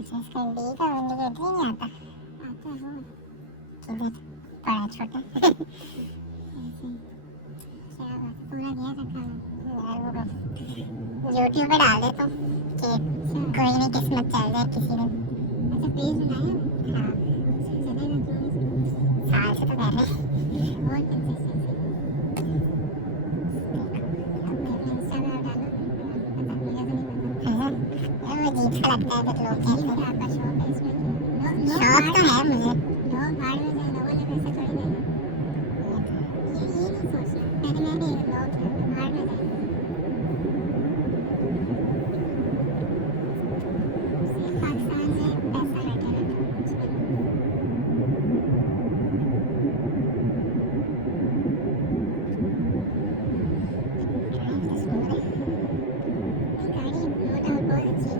अच्छा इसका डी का इंडिकेटर ही नहीं आता। आता हो किधर बड़ा छोटा ऐसे क्या बात पूरा गया रखा यार वो यूट्यूब पे डाल देता हूँ कि कोई नहीं किस्मत चल जाए किसी दिन। अच्छा पेज बनाया हाँ चलेगा क्यों नहीं साल से तो कर रहे हैं। बहुत कंसिस्टेंसी अपने इंस्टाग्राम डालो पता मुझे तो नहीं पता यार वो अजीब सा लगता है जब लोग ठीक कहते है आपका शौक है इसमें शौक तो है मुझे। लोग भाड़ में जाए लोगों ने पैसा थोड़ी देना ये नहीं सोचना पहले मैं भी लोग थे भाड़ में जाए सिर्फ पाकिस्तान में पैसा बैठा रहता है कुछ भी गाड़ी मोटा और बहुत अच्छी है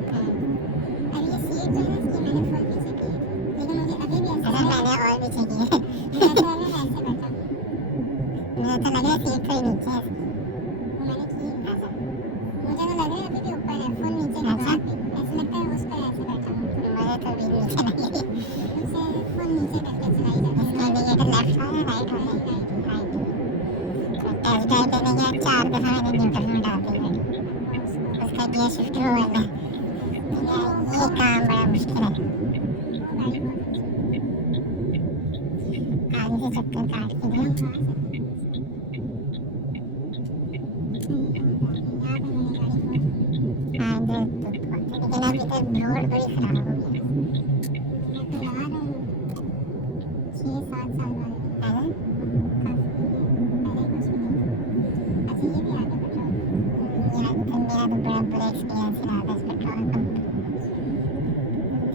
अब ये सीट जो है ना इसकी मैंने फुल पीछे की है लेकिन मुझे अभी भी ऐसा अगर लग रहा मैंने और भी चाहिए है मैं तो ऐसे बैठा हूँ मुझे तो लग रहा है सीट थोड़ी नीचे है। वो मैंने की है अच्छा मुझे तो लग रहा है अभी भी ऊपर है फुल नीचे का अच्छा बात भी ऐसा लगता है उस पर ऐसे बैठा हूँ मुझे तो भी नीचे लगी। उसे फुल नीचे करके चलाई जाती इसका है इंडिकेटर लेफ्ट वाला राइट वाला राइट राइट टेस्ट ड्राइव देने गया 4 दफा मैंने न्यूट्रल में डाल दी गाड़ी उसका गियर शिफ्ट हो गया ये काम बड़ा मुश्किल है आगे से चक्कर काट के दो। हाँ इधर तो लेकिन अब इधर रोड बड़ी खराब हो गई है। यार तो मेरा तो बड़ा बुरा एक्सपीरियंस रहा था इस पेट्रोल पंप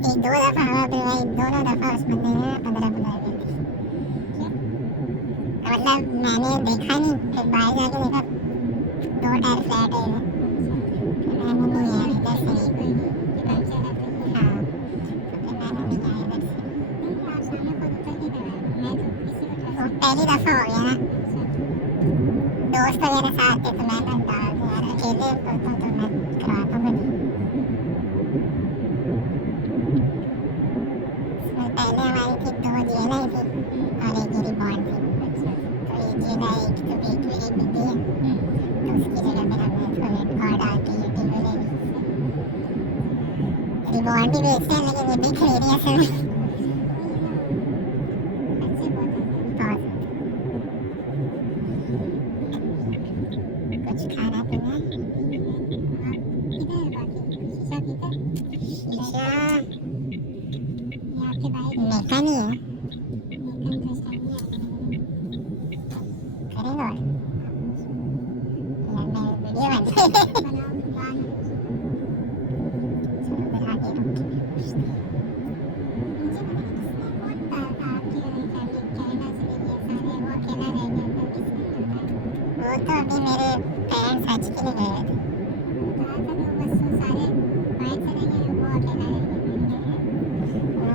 एक दो दफा हवा पिलवाई दोनों दफा उस बंदे ने 15 बुला दी थी मतलब मैंने देखा नहीं फिर बाहर जाके देखा 2 टायर फ्लैट है मैंने नहीं यार इधर से हाँ तो फिर मैंने नहीं आया इधर से वो पहली दफा हो गया ना दोस्त वगैरह साथ थे तो मैंने डाल दिया यार अकेले होता तो मैं करवाता भी नहीं। इसमें पहले हमारी थी 2 GLI थी और एक गिरी बॉन्ड थी तो एक GLI एक तो एक बिकती है तो उसकी जगह पे हमने थोड़े और डाल के यूटी को ले ली। रिबॉन्ड भी बेचते हैं लेकिन ये भी खरीदी है असल में बहुत कुछ खाना पीना शीशा मेका नहीं है करेगा यार मैं वीडियो बन चलो फिर आगे रुकते हैं वो तो अभी मेरे पेरेंट्स हज के लिए गए थे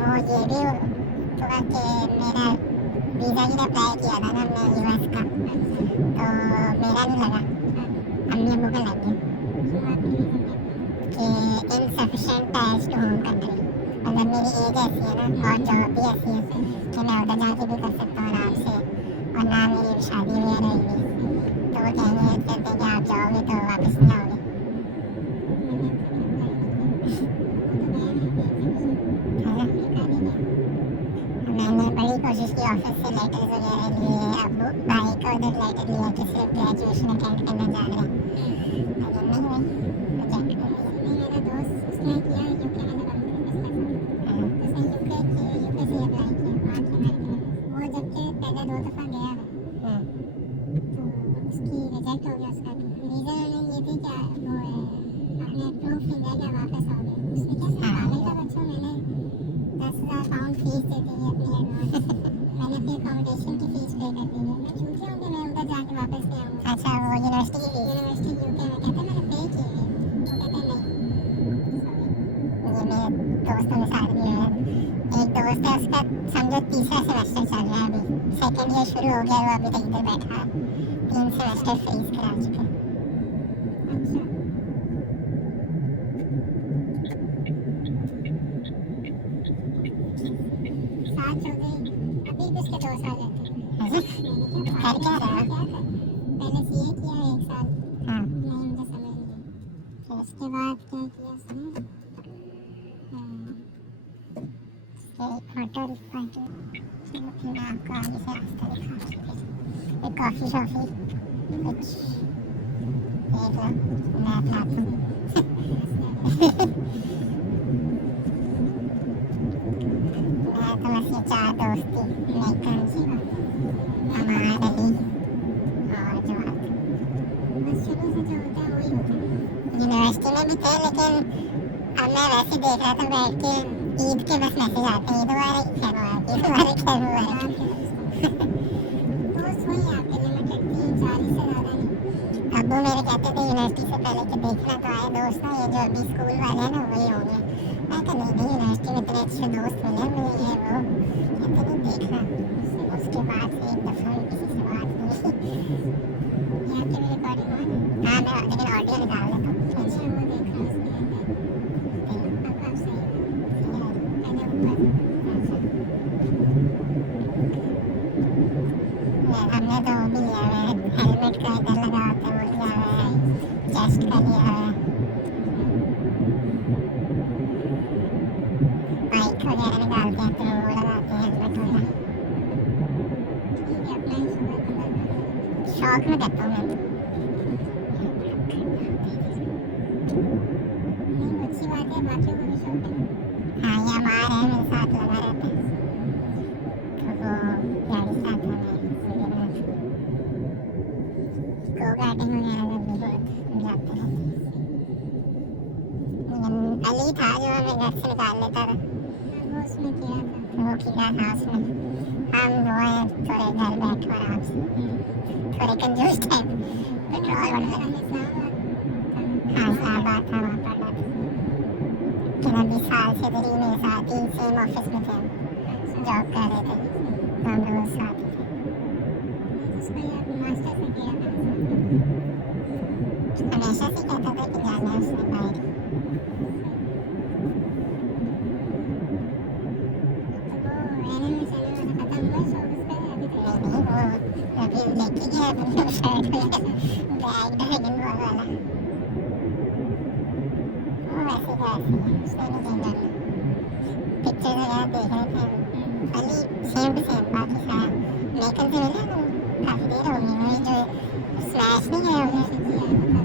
वो ये भी तो कि मेरा वीज़ा के लिए अप्लाई किया था ना मैं यूएस का तो मेरा नहीं लगा अम्मी अब्बू का लग गया कि insufficient tiles to home country मतलब मेरी एज ऐसी है ना और जॉब भी ऐसी है कि मैं उधर जाके भी कर सकता हूँ आराम से और ना मेरी शादी वगैरह रहेगी तो वो कहेंगे कहते कि आप जाओगे तो वापस नहीं आओगे मैंने बड़ी कोशिश की ऑफिस से लेटर्स वगैरह लिए अब भाई का उधर लेटर लिया कि सिर्फ ग्रेजुएशन अटेंड करने जा रहे हैं लेकिन नहीं हुई रिजेक्ट हो गई। मेरा दोस्त उसने किया यूके में उसने यूके से अप्लाई किया वहाँ की अमेरिकन वो जबकि पहले 2 दफ़ा गया है तो उसकी रिजेक्ट हो गया उसका वीज़ा उन्होंने ये थी क्या वो अपने प्रूफ नहीं दिया क्या वापस आओगे उसने क्या पागल का बच्चों मैंने 10,000 पाउंड फीस दे दी है अपनी एडवांस मैंने अपनी अकोमोडेशन की फीस पे कर दी है मैं झूठी हूँ कि मैं उधर जाके वापस नहीं आऊँगा अच्छा वो यूनिवर्सिटी की फीस यूनिवर्सिटी यूके में कहते मैंने पे की है वो कहते नहीं ये मेरे दोस्तों के साथ भी है एक दोस्त है उसका समझो तीसरा सेमेस्टर चल रहा है अभी सेकेंड ईयर शुरू हो गया वो अभी तक इधर बैठा है 3 सेमेस्टर फ्रीज करा चुके अच्छा फवाद चौधरी अभी भी उसके 2 साल रहते थे। मैंने कहा कर क्या रहा है? क्या कर पहले सीए किया 1 साल हाँ नहीं मुझे समझ नहीं आई। फिर उसके बाद क्या किया उसने होटल चलो फिर मैं आपको आगे से रास्ता दिखाऊंगी। एक कॉफ़ी शॉफी कुछ देख लो, मैं लाता हूँ। मैं तो बस ये 4 दोस्त थी, नेकन, अमान, अली और जवाद। बस शुरू से जो होता है वही होता है। यूनिवर्सिटी में भी थे, लेकिन अब मैं वैसे देख रहा था बैठ के, ईद के बस मैसेज आते हैं, ईद मुबारक, खैर मुबारक, ईद मुबारक, खैर मुबारक। दोस्त वही आपके लिमिटेड 3-4 से ज़्यादा नहीं। अब्बू मेरे कहते थे यूनिवर्सिटी से पहले कि देखना तो आए दोस्त ना, ये जो अभी स्कूल वाले हैं ना वही होंगे। मैं कहा नहीं यूनिवर्सिटी में इतने अच्छे दोस्त मिले मुझे, ये वो कहते नहीं देखना। उसके बाद से एक दफ़ा भी किसी से बात नहीं हुई। यहाँ की भी रिकॉर्डिंग हुआ ना। हाँ मैं लेकिन ऑडियो निकाल लेता हूँ। अच्छा वो देखा उसने अब सही है। पहले ऊपर हमने तो वो भी लिया हुआ है, हेलमेट का इधर लगा होता है वो लिया हुआ है, चेस्ट का लिया हुआ है, बाइक वगैरह निकालते हैं तो वो लगाते हैं हेलमेट वाला। ठीक है अपना ही शौक में करता हूँ मैं। नहीं अच्छी बात है बाकियों को भी शौक है। हाँ ये हमारा है, मेरे साथ लगा रहता है, तो वो गाड़ी साथ में गो गार्डिंग वगैरह में भी बहुत जाते रहते हैं। लेकिन अली था जो हमें घर से निकाल लेता था, वो उसमें किया था। वो कीड़ा था उसमें। हम वो हैं थोड़े घर बैठो आराम से, थोड़े कंजूस टाइप, पेट्रोल बढ़ा। हाँ इस्लामाबाद था, वहाँ पढ़ा था। लेकिन अभी साल से इधर ही मेरे साथ ही सेम ऑफिस में थे, जॉब कर रहे थे, तो हम रोज साथ ही थे। उसको यार मास्टर से किया था। हमेशा से कहता था कि जाना है उसने बाहर। तो वो एनिमेशन वाला खत्म हुआ शौक उसका अभी तक। नहीं वो अभी लेके गया अपने शर्ट में बैग ड्रैगन बॉल वाला, वो वैसे का ऐसे ही है, उसने नहीं चेंज करना। पिक्चर वगैरह देख रहे थे अली, सेम टू सेम बाकी सारा। नेकन से मिले हम काफ़ी देर हो गई, वही जो स्मैश नहीं गए हमने।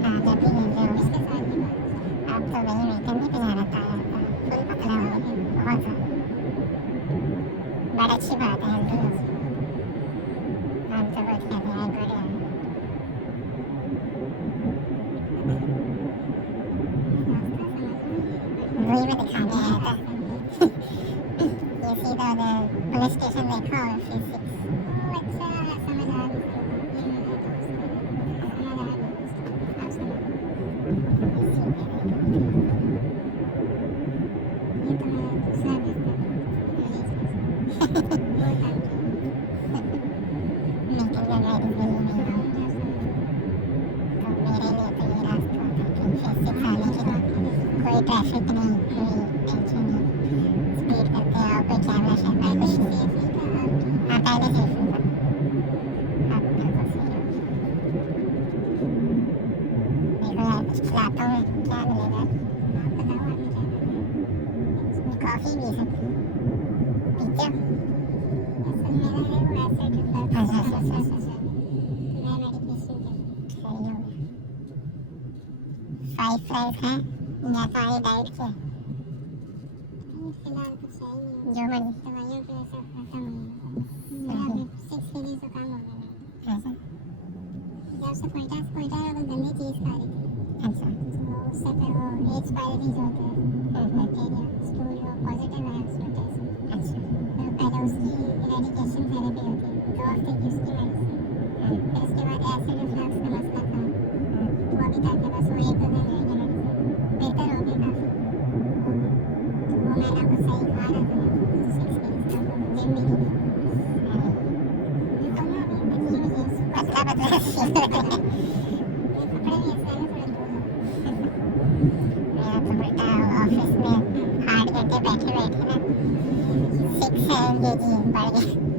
हाँ जब भी मिल रहे हो उसके साथ ही बात। अब तो वही नेकन भी पिजारा था, फुल पतला हो गया बहुत ज़्यादा। बड़ी अच्छी बात है हेल्दी हो, हम तो बहुत कहते हैं बढ़िया है। वही मैं दिखाने आया था। ये सीधा उधर पुलिस स्टेशन देखा और फिर अच्छा समझ आ गई। ये मेरा दोस्त है। समझ आ गई। आप समझ ये तो मेरा दूसरा दोस्त है। बहुत टाइम मेकिंग का गाड़ी मिली नहीं है, तो मेरे लिए तो ये रास्ता था कि फिर से खाने के लिए कोई ट्रैफिक नहीं, कोई टेंशन नहीं, स्पीड करते आओ, कोई कैमरा शैमरा कुछ नहीं। हाँ पहले सेफ नहीं था, अब बिल्कुल सही हो गया। देखो यार कुछ खिलाता हूँ, क्या मिलेगा? कॉफ़ी भी सकती हूँ, पिज्जा। फाइव फ्राइज हैं या तो आई डाइट के फिलहाल कुछ है ही नहीं। जो मर्जी दवाइयों पे सब खत्म हो गया। मेरा अभी 6 kg से कम हो गया। ऐसा। जब से उल्टा वो गंदी चीज़ खा रही थी। अच्छा तो उससे फिर वो एक्सपायरी जो होते हैं बैक्टीरिया स्टूल वो पॉजिटिव है उसमें टेस्ट। अच्छा फिर पहले उसकी इरेडिकेशन थेरेपी होती है 2 हफ्ते की उसकी मेडिसिन। फिर उसके बाद एसिड रिफ्लक्स का मसला था, वो अभी तक है, बस वो 1-2 दिन रहेगी मेडिसिन, बेहतर हो गई काफ़ी। तो वो मैंने कुछ सही खा रहा था 6 kg का, जिम भी नहीं गया। तो ना अभी अजीब पतला पतला ये कपड़े भी ऐसे हैं ना थोड़े लूज। मेरा तो बेटा ऑफिस में 8 घंटे बैठे बैठे ना 6 7 kg बढ़ गए।